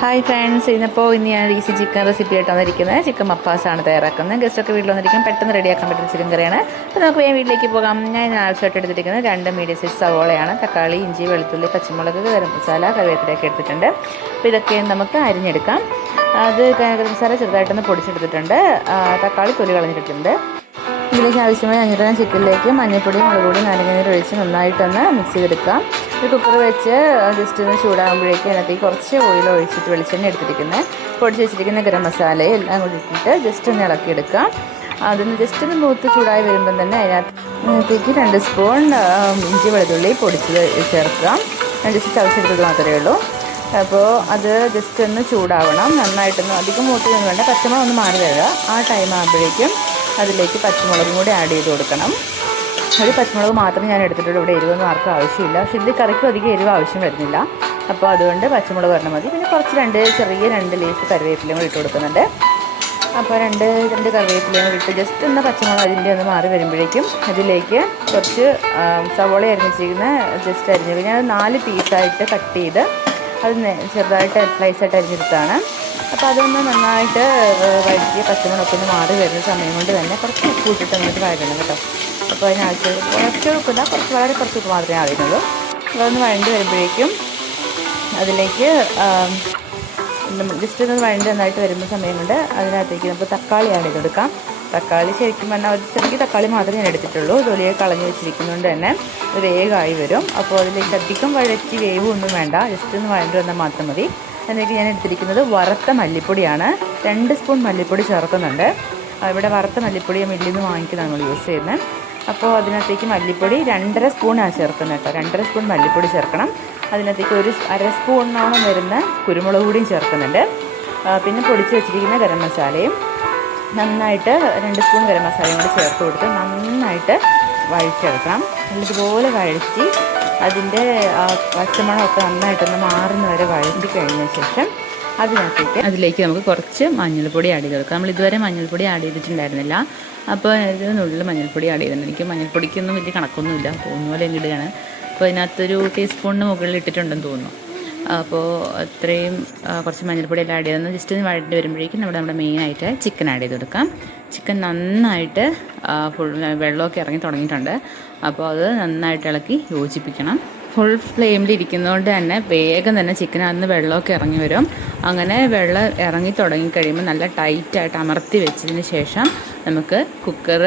Hi friends, ഇന്ന് ഞാൻ easy chicken recipe ആയിട്ട് വന്നിരിക്കുന്നത്. ചിക്കൻ മപ്പാസാണ് തയ്യാറാക്കുന്നത്. ഗസ്റ്റൊക്കെ വീട്ടിൽ വന്നിരിക്കും, പെട്ടെന്ന് റെഡിയാക്കാൻ പറ്റുന്ന ചിക്കൻ കറിയാണ്. അപ്പോൾ നമുക്ക് വേഗം വീട്ടിലേക്ക് പോകാം. ഞാൻ ആവശ്യമായിട്ട് എടുത്തിരിക്കുന്നത് 2 മീഡിയം സൈസ് സവോളയാണ്. തക്കാളി, ഇഞ്ചി, വെളുത്തുള്ളി, പച്ചമുളക്, ഗരം മസാല, കറിവേപ്പിലയൊക്കെ എടുത്തിട്ടുണ്ട്. അപ്പോൾ ഇതൊക്കെ നമുക്ക് അരിഞ്ഞെടുക്കാം. അത് ഗരം മസാല ചെറുതായിട്ടൊന്ന് പൊടിച്ചെടുത്തിട്ടുണ്ട്. തക്കാളി തൊലി കളഞ്ഞിട്ടുണ്ട്. ഇതിലേക്ക് ആവശ്യമായ 5 ഗ്രാം ചിക്കനിലേക്ക് മഞ്ഞൾപ്പൊടി, മുളക് പൊടി, നാരങ്ങനീര് ഒഴിച്ച് നന്നായിട്ടൊന്ന് മിക്സ് ചെയ്തെടുക്കാം. ഒരു കുക്കർ വെച്ച് ജസ്റ്റ് ഒന്ന് ചൂടാകുമ്പോഴേക്കും അതിനകത്തേക്ക് കുറച്ച് ഓയിൽ ഒഴിച്ചിട്ട് വെളിച്ചെണ്ണ എടുത്തിരിക്കുന്നത് പൊടിച്ച് വെച്ചിരിക്കുന്ന ഗരം മസാലയും എല്ലാം കൂടി ഇട്ടിട്ട് ജസ്റ്റ് ഒന്ന് ഇളക്കിയെടുക്കാം. അതൊന്ന് ജസ്റ്റ് ഒന്ന് മൂത്ത് ചൂടായി വരുമ്പം തന്നെ അതിനകത്തേക്ക് 2 സ്പൂൺ ഇഞ്ചി വെളുത്തുള്ളി പൊടിച്ച് ചേർക്കാം. ജസ്റ്റ് ചതച്ചെടുത്തത് മാത്രമേ ഉള്ളൂ. അപ്പോൾ അത് ജസ്റ്റ് ഒന്ന് ചൂടാവണം. നന്നായിട്ടൊന്ന് അധികം മൂത്തൊന്നും വേണ്ട, പച്ചമുളക് ഒന്ന് മാറി വരിക. ആ ടൈം ആകുമ്പോഴേക്കും അതിലേക്ക് പച്ചമുളകും കൂടി ആഡ് ചെയ്ത് കൊടുക്കണം. ഒരു പച്ചമുളക് മാത്രമേ ഞാൻ എടുത്തിട്ടുള്ളൂ. ഇവിടെ എരിവൊന്നും ആർക്കും ആവശ്യമില്ല. പക്ഷേ ഇതിൽ കറിക്കും അധികം എരിവ് ആവശ്യം വരുന്നില്ല. അപ്പോൾ അതുകൊണ്ട് പച്ചമുളക് പറഞ്ഞാൽ മതി. പിന്നെ കുറച്ച് 2 ലീഫ് കറിവേപ്പിലയും കൂടി ഇട്ട് കൊടുക്കുന്നുണ്ട്. അപ്പോൾ 2 കറിവേപ്പിലയും കൂടി ഇട്ട് ജസ്റ്റ് ഒന്ന് പച്ചമുളക് അതിൻ്റെ ഒന്ന് മാറി വരുമ്പോഴേക്കും അതിലേക്ക് കുറച്ച് സവോള അരിഞ്ഞിരിക്കുന്ന ജസ്റ്റ് അരിഞ്ഞത് ഞാൻ 4 പീസായിട്ട് കട്ട് ചെയ്ത് അത് ചെറുതായിട്ട് സ്ലൈസായിട്ട് അരിഞ്ഞെടുത്താണ്. അപ്പോൾ അതൊന്ന് നന്നായിട്ട് വഴറ്റി പച്ചമുളകൊക്കെ ഒന്ന് മാറി വരുന്ന സമയം കൊണ്ട് തന്നെ കുറച്ച് ഉപ്പ് ഇട്ടിട്ട് എന്നിട്ട് വഴറ്റണം കേട്ടോ. അപ്പോൾ അതിനാവശ്യം കുറച്ച് ഉപ്പില്ല, വളരെ കുറച്ച് ഉപ്പ് മാത്രമേ ആവശ്യമുള്ളൂ. അതൊന്ന് വഴണ്ടി വരുമ്പോഴേക്കും അതിലേക്ക് ജസ്റ്റ് ഒന്ന് വഴണ്ടി നന്നായിട്ട് വരുന്ന സമയം കൊണ്ട് അതിനകത്തേക്ക് നമുക്ക് തക്കാളി ആഡ് ചെയ്ത് കൊടുക്കാം. തക്കാളി ശരിക്കും പറഞ്ഞാൽ ചെറിയ തക്കാളി മാത്രമേ ഞാൻ എടുത്തിട്ടുള്ളൂ. തൊലിയെ കളഞ്ഞ് വെച്ചിരിക്കുന്നതുകൊണ്ട് തന്നെ വേഗമായി വരും. അപ്പോൾ അതിലേക്ക് അധികം വഴറ്റി വേവൊന്നും വേണ്ട, ജസ്റ്റ് ഒന്ന് വഴണ്ടി വന്നാൽ മാത്രം മതി. എന്നിട്ട് ഞാൻ എടുത്തിരിക്കുന്നത് വറുത്ത മല്ലിപ്പൊടിയാണ്. 2 സ്പൂൺ മല്ലിപ്പൊടി ചേർക്കുന്നുണ്ട്. ഇവിടെ വറുത്ത മല്ലിപ്പൊടി മില്ലിൽ നിന്ന് വാങ്ങിക്കുന്നത് നമ്മൾ യൂസ് ചെയ്യുന്നത്. അപ്പോൾ അതിനകത്തേക്ക് മല്ലിപ്പൊടി 2.5 സ്പൂണാണ് ചേർക്കുന്നത് കേട്ടോ. 2.5 സ്പൂൺ മല്ലിപ്പൊടി ചേർക്കണം. അതിനകത്തേക്ക് ഒരു 1/2 സ്പൂണോളം വരുന്ന കുരുമുളക് പൊടിയും ചേർക്കുന്നുണ്ട്. പിന്നെ പൊടിച്ച് വെച്ചിരിക്കുന്ന ഗരം മസാലയും നന്നായിട്ട് 2 സ്പൂൺ ഗരം മസാലയും കൂടി ചേർത്ത് കൊടുത്ത് നന്നായിട്ട് വഴറ്റിയെടുക്കണം. നല്ലതുപോലെ വഴറ്റി അതിൻ്റെ പച്ചമണമൊക്കെ നന്നായിട്ടൊന്ന് മാറുന്ന വരെ വഴറ്റി കഴിഞ്ഞ ശേഷം അതിലേക്ക് നമുക്ക് കുറച്ച് മഞ്ഞൾപ്പൊടി ആഡ് ചെയ്ത് കൊടുക്കാം. നമ്മൾ ഇതുവരെ മഞ്ഞൾപ്പൊടി ആഡ് ചെയ്തിട്ടുണ്ടായിരുന്നില്ല. അപ്പോൾ ഇത് നുള്ളിൽ മഞ്ഞൾപ്പൊടി ആഡ് ചെയ്തിട്ടുണ്ട്. എനിക്ക് മഞ്ഞൾപ്പൊടിക്കൊന്നും വലിയ കണക്കൊന്നുമില്ല, തോന്നുന്ന പോലെ ഇടുകയാണ്. അപ്പോൾ അതിനകത്തൊരു ടീസ്പൂണിന് മുകളിൽ ഇട്ടിട്ടുണ്ടെന്ന് തോന്നുന്നു. അപ്പോൾ അത്രയും കുറച്ച് മഞ്ഞൾപ്പൊടി എല്ലാം ആഡ് ചെയ്തെന്ന് ജസ്റ്റ് ഒന്ന് വഴറ്റി വരുമ്പോഴേക്കും നമ്മുടെ മെയിനായിട്ട് ചിക്കൻ ആഡ് ചെയ്ത് കൊടുക്കാം. ചിക്കൻ നന്നായിട്ട് വെള്ളമൊക്കെ ഇറങ്ങി തുടങ്ങിയിട്ടുണ്ട്. അപ്പോൾ അത് നന്നായിട്ട് ഇളക്കി യോജിപ്പിക്കണം. ഫുൾ ഫ്ലെയിമിൽ ഇരിക്കുന്നതുകൊണ്ട് തന്നെ വേഗം തന്നെ ചിക്കനകത്ത് വെള്ളമൊക്കെ ഇറങ്ങി വരും. അങ്ങനെ വെള്ളം ഇറങ്ങി തുടങ്ങിക്കഴിയുമ്പോൾ നല്ല ടൈറ്റായിട്ട് അമർത്തി വെച്ചതിന് ശേഷം നമുക്ക് കുക്കർ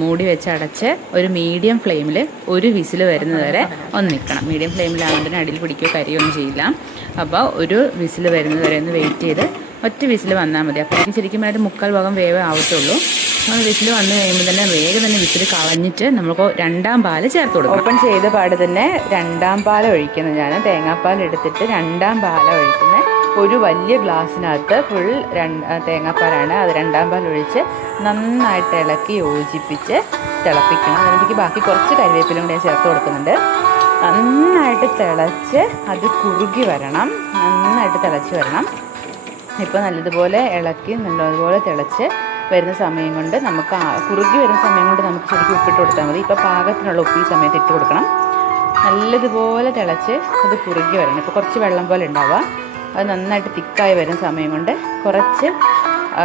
മൂടി വെച്ച് അടച്ച് ഒരു മീഡിയം ഫ്ലെയിമിൽ ഒരു വിസിൽ വരുന്നത് വരെ ഒന്ന് നിൽക്കണം. മീഡിയം ഫ്ലെയിമിലാകുമ്പോൾ അടിയിൽ പിടിക്കുകയോ കരിയൊന്നും ചെയ്യില്ല. അപ്പോൾ ഒരു വിസിൽ വരുന്നത് വരെ ഒന്ന് വെയിറ്റ് ചെയ്ത് ഒറ്റ വിസിൽ വന്നാൽ മതി. അപ്പോഴേക്കും ശരിക്കും ഒരു 1/4 ഭാഗം വേവേ ആവത്തുള്ളൂ. വിസിൽ വന്നു കഴിയുമ്പോൾ തന്നെ വേഗം തന്നെ വിസിൽ കളഞ്ഞിട്ട് നമുക്ക് 2ാം പാല് ചേർത്ത് കൊടുക്കും. ഓപ്പൺ ചെയ്ത പാട് തന്നെ 2ാം പാൽ ഒഴിക്കുന്നത്. ഞാൻ തേങ്ങാപ്പാൽ എടുത്തിട്ട് 2ാം പാൽ ഒഴിക്കുന്നത്. ഒരു വലിയ ഗ്ലാസ്സിനകത്ത് ഫുൾ തേങ്ങാപ്പാലാണ്. അത് 2ാം പാൽ ഒഴിച്ച് നന്നായിട്ട് ഇളക്കി യോജിപ്പിച്ച് തിളപ്പിക്കണം. അതിലേക്ക് ബാക്കി കുറച്ച് കരിവേപ്പിലും കൂടി ഞാൻ ചേർത്ത് കൊടുക്കുന്നുണ്ട്. നന്നായിട്ട് തിളച്ച് അത് കുറുകി വരണം. നന്നായിട്ട് തിളച്ച് വരണം. ഇപ്പോൾ നല്ലതുപോലെ ഇളക്കി നല്ലതുപോലെ തിളച്ച് വരുന്ന സമയം കൊണ്ട് നമുക്ക് കുറുകി വരുന്ന സമയം കൊണ്ട് നമുക്ക് ശരിക്കും ഉപ്പിട്ട് കൊടുത്താൽ മതി. ഇപ്പോൾ പാകത്തിനുള്ള ഉപ്പ് ഈ സമയത്ത് ഇട്ട് കൊടുക്കണം. നല്ലതുപോലെ തിളച്ച് അത് കുറുകി വരണം. ഇപ്പോൾ കുറച്ച് വെള്ളം പോലെ ഉണ്ടാവുക. അത് നന്നായിട്ട് തിക്കായി വരുന്ന സമയം കൊണ്ട് കുറച്ച്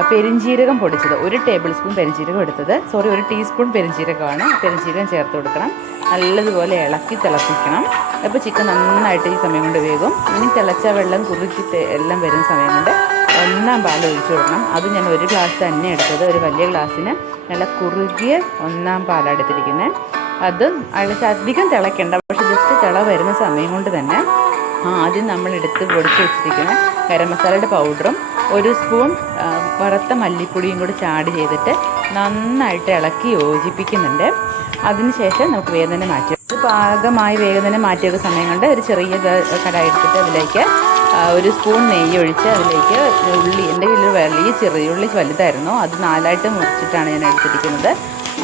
പെരിഞ്ജീരകം പൊടിച്ചത് 1 ടേബിൾ സ്പൂൺ പെരിഞ്ജീരകം എടുത്തത്, 1 ടീസ്പൂൺ പെരിഞ്ജീരകമാണ്. പെരിഞ്ജീരകം ചേർത്ത് കൊടുക്കണം. നല്ലതുപോലെ ഇളക്കി തിളപ്പിക്കണം. അപ്പോൾ ചിക്കൻ നന്നായിട്ട് ഈ സമയം കൊണ്ട് വേകും. ഇനി തിളച്ച വെള്ളം കുറുക്കി എല്ലാം വരുന്ന സമയം കൊണ്ട് 1ാം പാൽ ഒഴിച്ചു കൊടുക്കണം. അത് ഞാൻ 1 ഗ്ലാസ് തന്നെ എടുത്തത്. ഒരു വലിയ ഗ്ലാസ്സിന് നല്ല കുറുകിയ 1ാം പാലാണ് എടുത്തിരിക്കുന്നത്. അത് അധികം തിളയ്ക്കേണ്ട, പക്ഷേ ജസ്റ്റ് തിള വരുന്ന സമയം കൊണ്ട് തന്നെ ആദ്യം നമ്മൾ എടുത്ത് പൊടിച്ച് വെച്ചിരിക്കുന്ന ഗരം മസാലയുടെ പൗഡറും 1 സ്പൂൺ വറുത്ത മല്ലിപ്പൊടിയും കൂടി ചാടി ചെയ്തിട്ട് നന്നായിട്ട് ഇളക്കി യോജിപ്പിക്കുന്നുണ്ട്. അതിനുശേഷം നമുക്ക് വേഗം തന്നെ മാറ്റി പാകമായി വേഗം തന്നെ മാറ്റിയൊക്കെ സമയം കൊണ്ട് ഒരു ചെറിയ കടായി എടുത്തിട്ട് അതിലേക്ക് 1 സ്പൂൺ നെയ്യ് ഒഴിച്ച് അതിലേക്ക് ഉള്ളി, എൻ്റെ കയ്യിൽ വലിയ ചെറിയുള്ളി വലുതായിരുന്നു, അത് 4ആയിട്ട് മുറിച്ചിട്ടാണ് ഞാൻ എടുത്തിരിക്കുന്നത്.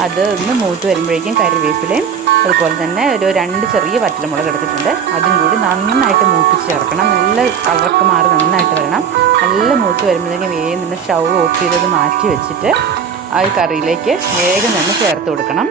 അത് ഒന്ന് മൂത്ത് വരുമ്പോഴേക്കും കറിവേപ്പിലയും അതുപോലെ തന്നെ ഒരു 2 ചെറിയ വറ്റൽമുളക് എടുത്തിട്ടുണ്ട്. അതും കൂടി നന്നായിട്ട് മൂപ്പിച്ച് ചേർക്കണം. നല്ല കളറൊക്കെ മാറി നന്നായിട്ട് വരണം. നല്ല മൂത്ത് വരുമ്പോഴേക്കും വേഗം തന്നെ സ്റ്റൗ ഓഫ് ചെയ്തത് മാറ്റി വെച്ചിട്ട് ആ കറിയിലേക്ക് വേഗം തന്നെ ചേർത്ത് കൊടുക്കണം.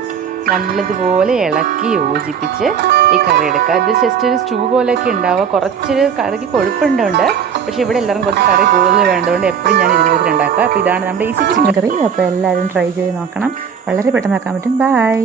നല്ലതുപോലെ ഇളക്കി യോജിപ്പിച്ച് ഈ കറി എടുക്കുക. ഇത് ജസ്റ്റ് ഒരു സ്റ്റൂ പോലെയൊക്കെ ഉണ്ടാവുക. കുറച്ചൊരു കറിക്ക് കൊഴുപ്പുണ്ടുണ്ട്, പക്ഷേ ഇവിടെ എല്ലാവരും കുറച്ച് കറി കൂടുതൽ വേണ്ടതുകൊണ്ട് എപ്പോഴും ഞാൻ ഇതിൽ ഉണ്ടാക്കുക. അപ്പോൾ ഇതാണ് നമ്മുടെ ഈസി ചിക്കൻ കറി. അപ്പോൾ എല്ലാവരും ട്രൈ ചെയ്ത് നോക്കണം. വളരെ പെട്ടെന്ന് ആക്കാൻ പറ്റും. ബൈ.